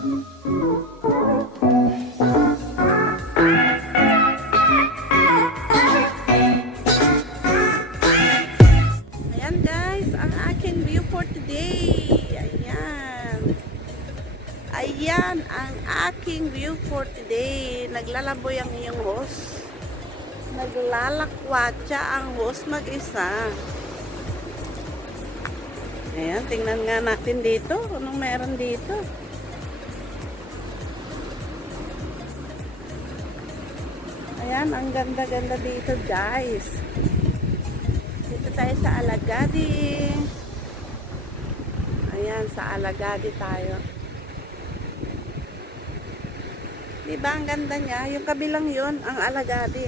Ayan guys, ang aking view for today. Ayan. Ayan ang aking view for today. Naglalaboy ang iyong host. Naglalakwatsa ang host mag-isa. Ayan, tingnan nga natin dito. Anong meron dito? Ayan, ang ganda-ganda dito guys. Dito tayo sa Alagadi. Ayan, sa Alagadi tayo. Diba ang ganda niya? Yung kabilang yun, ang Alagadi.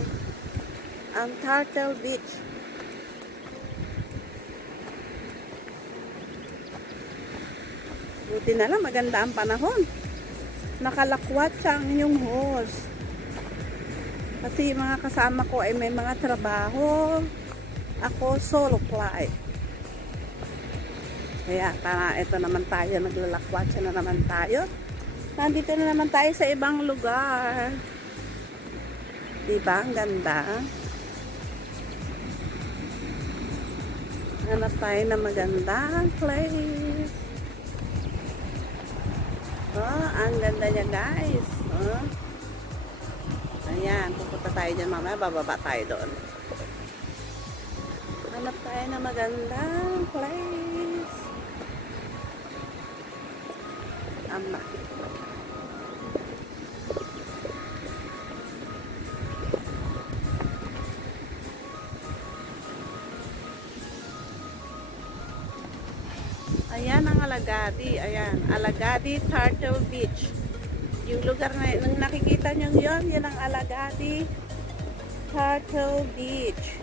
Ang Turtle Beach. Buti na lang, maganda ang panahon. Nakalakwat siya ang inyong host. Kasi yung mga kasama ko ay may mga trabaho. Ako solo flight. Kaya ito naman tayo, naglalakwat siya na naman tayo. Nandito na naman tayo sa ibang lugar. Diba? Ang ganda. Hanap tayo na magandang place. Oh, ang ganda niya guys. Oh. Ayan, pupunta tayo dyan mamaya. Bababa tayo doon. Hanap tayo na magandang place. Tama. Ayan ang Alagadi. Ayan, Alagadi Turtle Beach. Yung lugar na yung nakikita nyo yun, yan ang Alagadi Turtle Beach.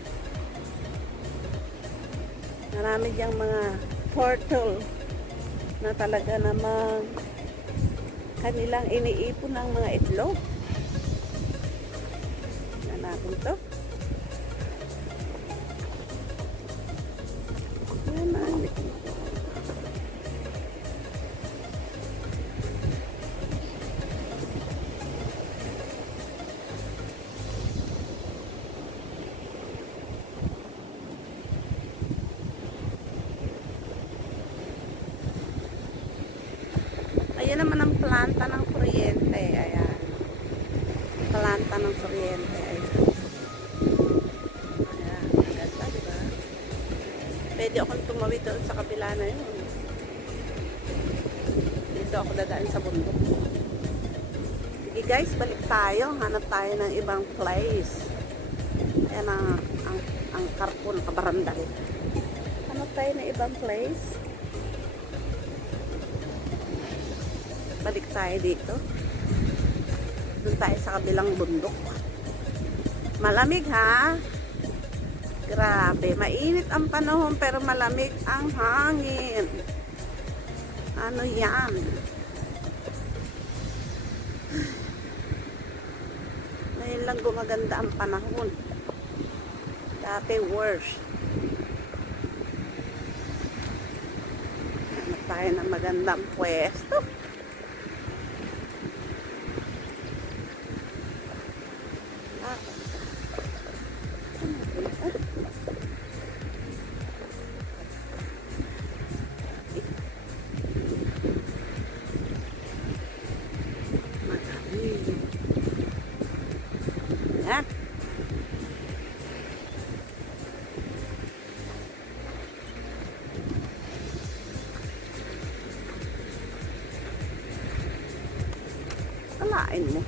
Marami diyang mga turtle na talaga namang kanilang iniipon ng mga itlog. Yan natin to. Yan ang ayan naman ang planta ng kuryente. Ayan. Planta ng kuryente. Ayan. Ayan. Ganda, diba? Pwede akong tumawid doon sa kabila na yun. Dito ako dadaan sa bundok. Sige guys, balik tayo. Hanap tayo ng ibang place. Ayan ang karpo ng kabarandal. Hanap tayo ng ibang place. Balik tayo dito. Doon tayo sa kabilang bundok. Malamig ha. Grabe. Mainit ang panahon pero malamig ang hangin. Ano yan? Ngayon lang gumaganda ang panahon. Dati worse. Hanap tayo ng magandang pwesto. Yan. Alain mo.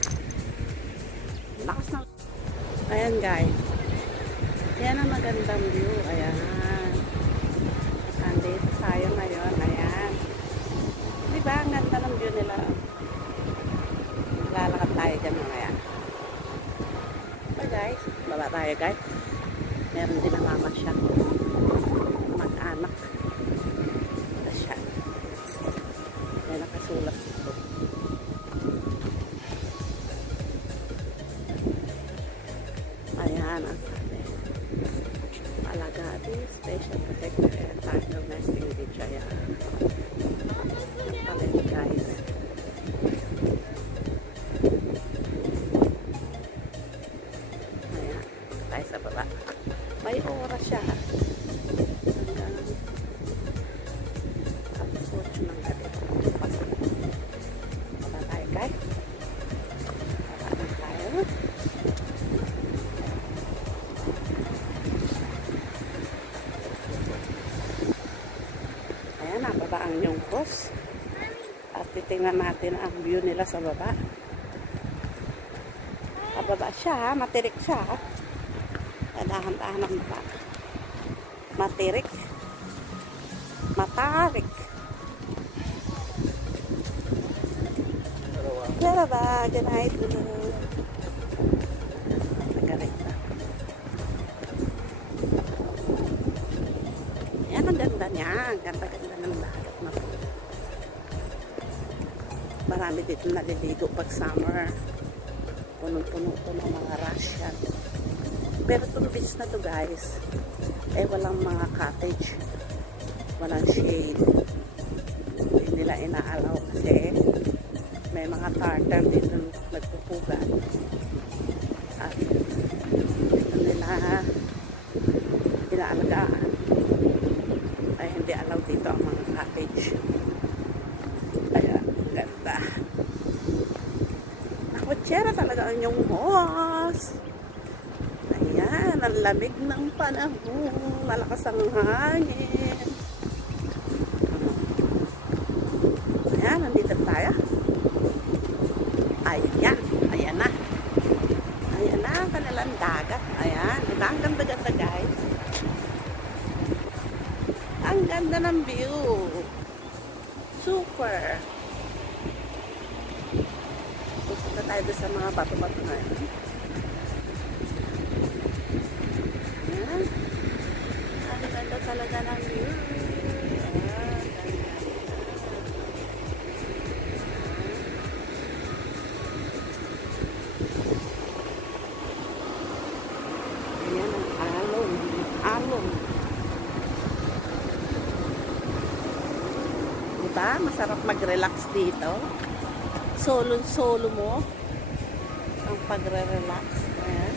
Lakas na. Ayan guys. Yan ang magandang view. Ayan. Nandito tayo ngayon. Ayan. Diba? Ang ganda ng view nila. Lalakad tayo dyan mamaya. Bye guys. Baba tayo guys. Meron din ang mama siya. Mag-anak. Ito siya. Yan nakasulat ito. Ayan ang sabi. Alagadi Special Protector and Turtle Nesting Beach. Ayan. Ang pala guys. ang yung boss. At titingnan natin ang view nila sa baba. Pababa siya, matirik siya. Dahan-dahan ang baba. Matirik. Matarik. Merhaba, günaydın. Nagalit na. Yan ang ganda niya. Ang ganda-ganda ng dagat na to. Marami dito naliligo pag summer. Punong-puno po ng mga Russian. Pero itong beach na to guys, eh walang mga cottage. Walang shade. Hindi nila inaalaw kasi may mga tartar dito nagpupugan. At dito nila inaalagaan. Ay hindi alaw dito ang mga cottage. Kaya ganda. Nakutsera talaga ang inyong host. Ayan, ang lamig ng panahon. Malakas ang hangin. Ayan, nandito tayo. Ayan, ayan na. Ayan na ang kanilang dagat. Ayan, ito ang ganda-ganda guys. Ang ganda ng view. Super. Pupunta tayo doon sa mga bato-bato na yun. Ayan. Ang ganda talaga ng view. Ayan, ganda. Ayan ang alon. Alon. Diba? Masarap mag-relax dito. Solo-solo mo ang pagre-relax. Ayan.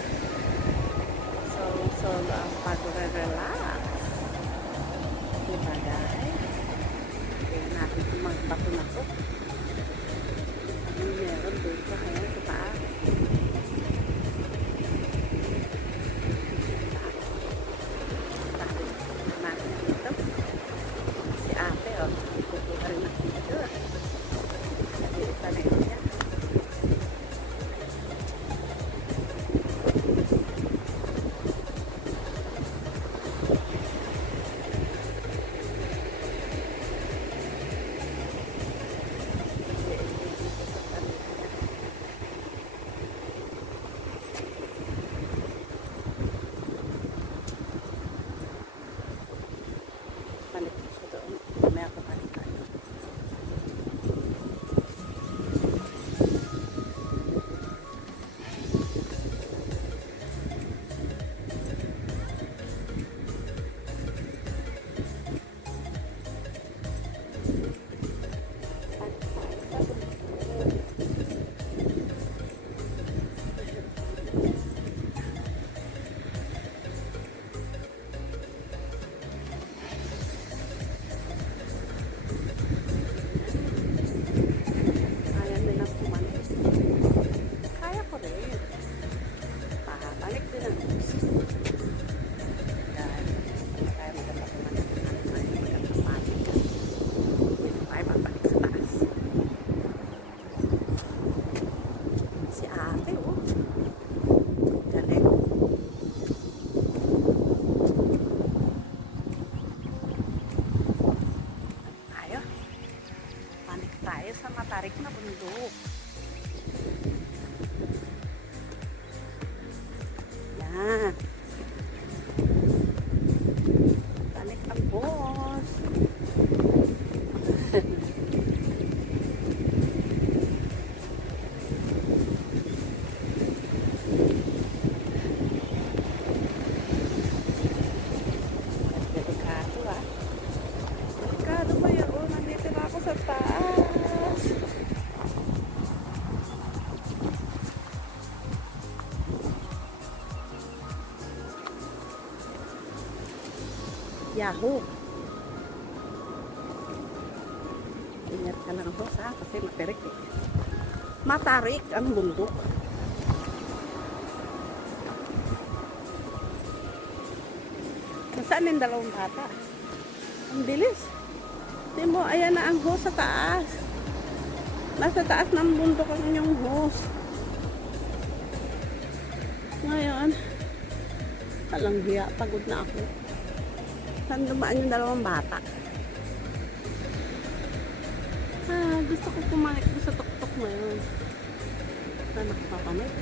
Solo-solo ang pagre-relax. Diba guys? Tingnan natin kung magbato na to. Ano meron dito? Ayan sa taas. Natin dito. Si ate, oh. Pupunta rin natin dito. Ito na yun yan. Balik ko doon. Mamaya ko balik tayo. Ayan din ang pumanik. Kaya ko rin. Balik din ang gusto. Yan. Kaya maganda pumanik. Kaya maganda pumanik. Kaya magbalik sa taas. Si ate, oh. Galing. Tayo. Panik tayo sa matarik na bundok. Yan. Panik ang boss. Delikado ah. Delikado ba yun? Oh, nandito na ako sa taas. Yahoo! Ingat ka lang boss ha, kasi matarik eh. Matarik ang bundok. Nasaan yung dalawang bata? Ang bilis. Di mo, ayan na ang hose sa taas. Nasa taas ng bundok ang inyong hose. Ngayon, alang hiya, pagod na ako. Saan dumaan yung dalawang bata? Gusto ko pumanik sa tuktok ngayon. Saan nakapapanik?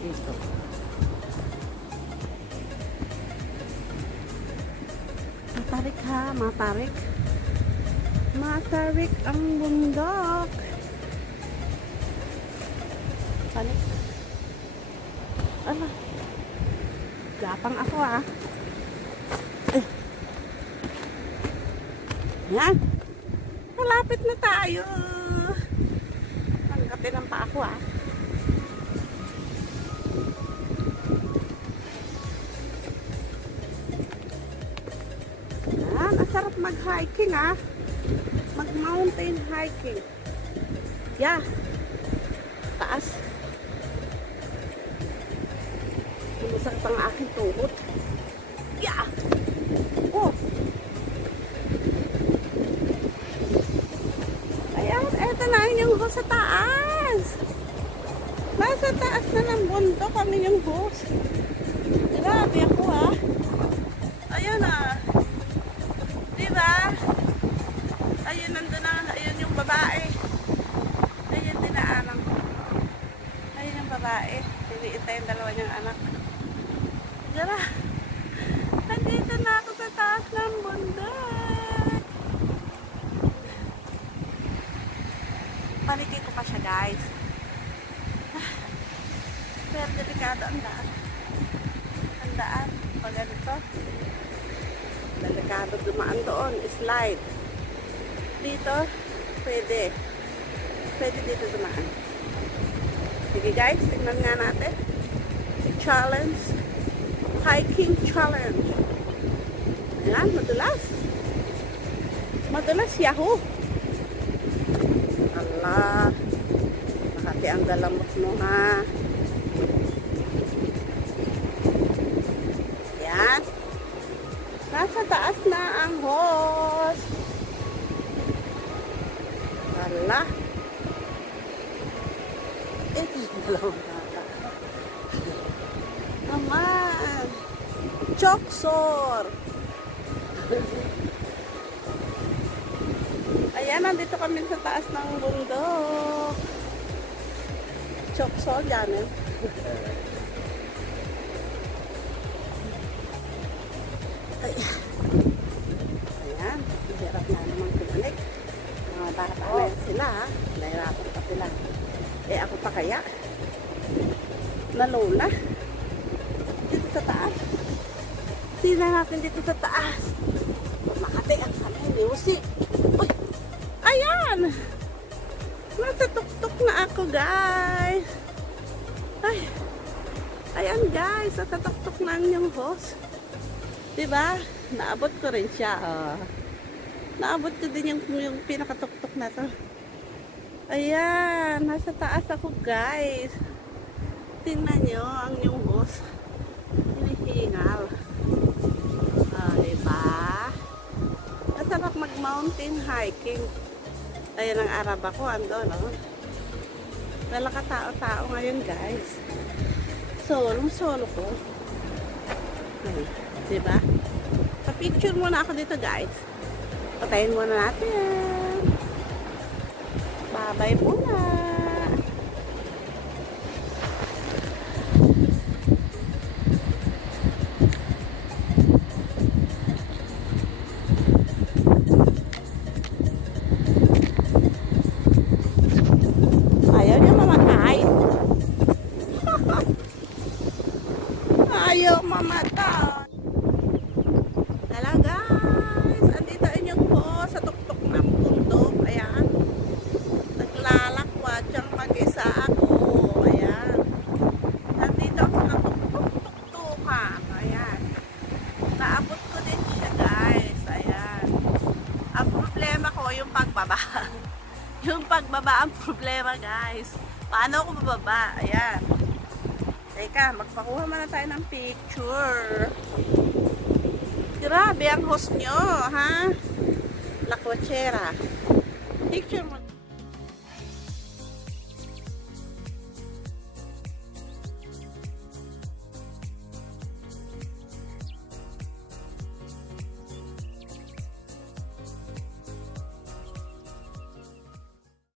Dito. Matarik ha, matarik. Matarik ang bundok. Panik. Ala. Gapang ako ah. Yan. Malapit na tayo. Tanggapin ang pa ako ah. Yan. Ang sarap mag-hiking ah. Mag-mountain hiking. Yeah. Taas. Masakit ang aking tuhod. Yeah. Oh. Ayan, eto na yung hose sa taas. Nasa taas na ng bundok ang inyong hose. Grabe ako ah. Ayan ah. Diba? Ayun, nandun na. Ayun yung babae. Ayun, dinaanan ko. Ayun yung babae. Piliit yung dalawa niyang anak. Diba? Nandito na ako sa taas ng bundok. Panikin ko pa siya, guys. Pero delikado ang daan. Ang daan. Pag ganito. Delikado dumaan doon. Slide. Dito, pwede. Pwede dito dumaan. Sige guys, tingnan nga natin. Challenge. Hiking challenge. Ayan, madulas. Madulas, yahoo! Allah. Makati ang dalamot mo ha. Ayan. Nasa taas na ang hose. Allah. Ito yung dalawang bata. Naman. Choksor. Ayan, nandito kami sa taas ng bundok. Choksor, dyan eh. Ayan. Hirap na naman kumanik. Mga bata na yun sila ha. Nahirapan pa sila. Eh ako pa kaya? Nalola. Dito sa taas. Sila natin dito sa taas. Makati ang kamay. Music. Uy! Ayan! Nasa tuktok na ako guys. Ay! Ayan guys. Nasa tuktok na yung hose. Diba? Naabot ko rin siya. Oh. Naabot ko din yung pinakatuktok na to. Ayan, nasa taas ako guys. Tingnan nyo ang yung hose. Hinihingal. Diba? Masarap mag-mountain hiking. Ayan ang araba ko, ando, no? Wala ka tao-tao ngayon guys. Solo ko. Ay, diba? Pa-picture muna ako dito guys. Patayin muna natin. Babay muna. Ayaw niya mamatay. Ayaw mamatay. Talaga guys. Andito inyong po sa tuktok ng bundok. Ayan. Naglalakwat siyang mag-isa ako. Ayan. Nandito ako sa tuktok-tuktukan. Ayan. Naabot ko din siya guys. Ayan. Ang problema ko yung pagbaba. Yung pagbaba ang problema guys. Paano ako bababa? Ayan. Teka, magpakuha muna tayo ng picture. Grabe ang host nyo, ha? La Cochera. Picture mo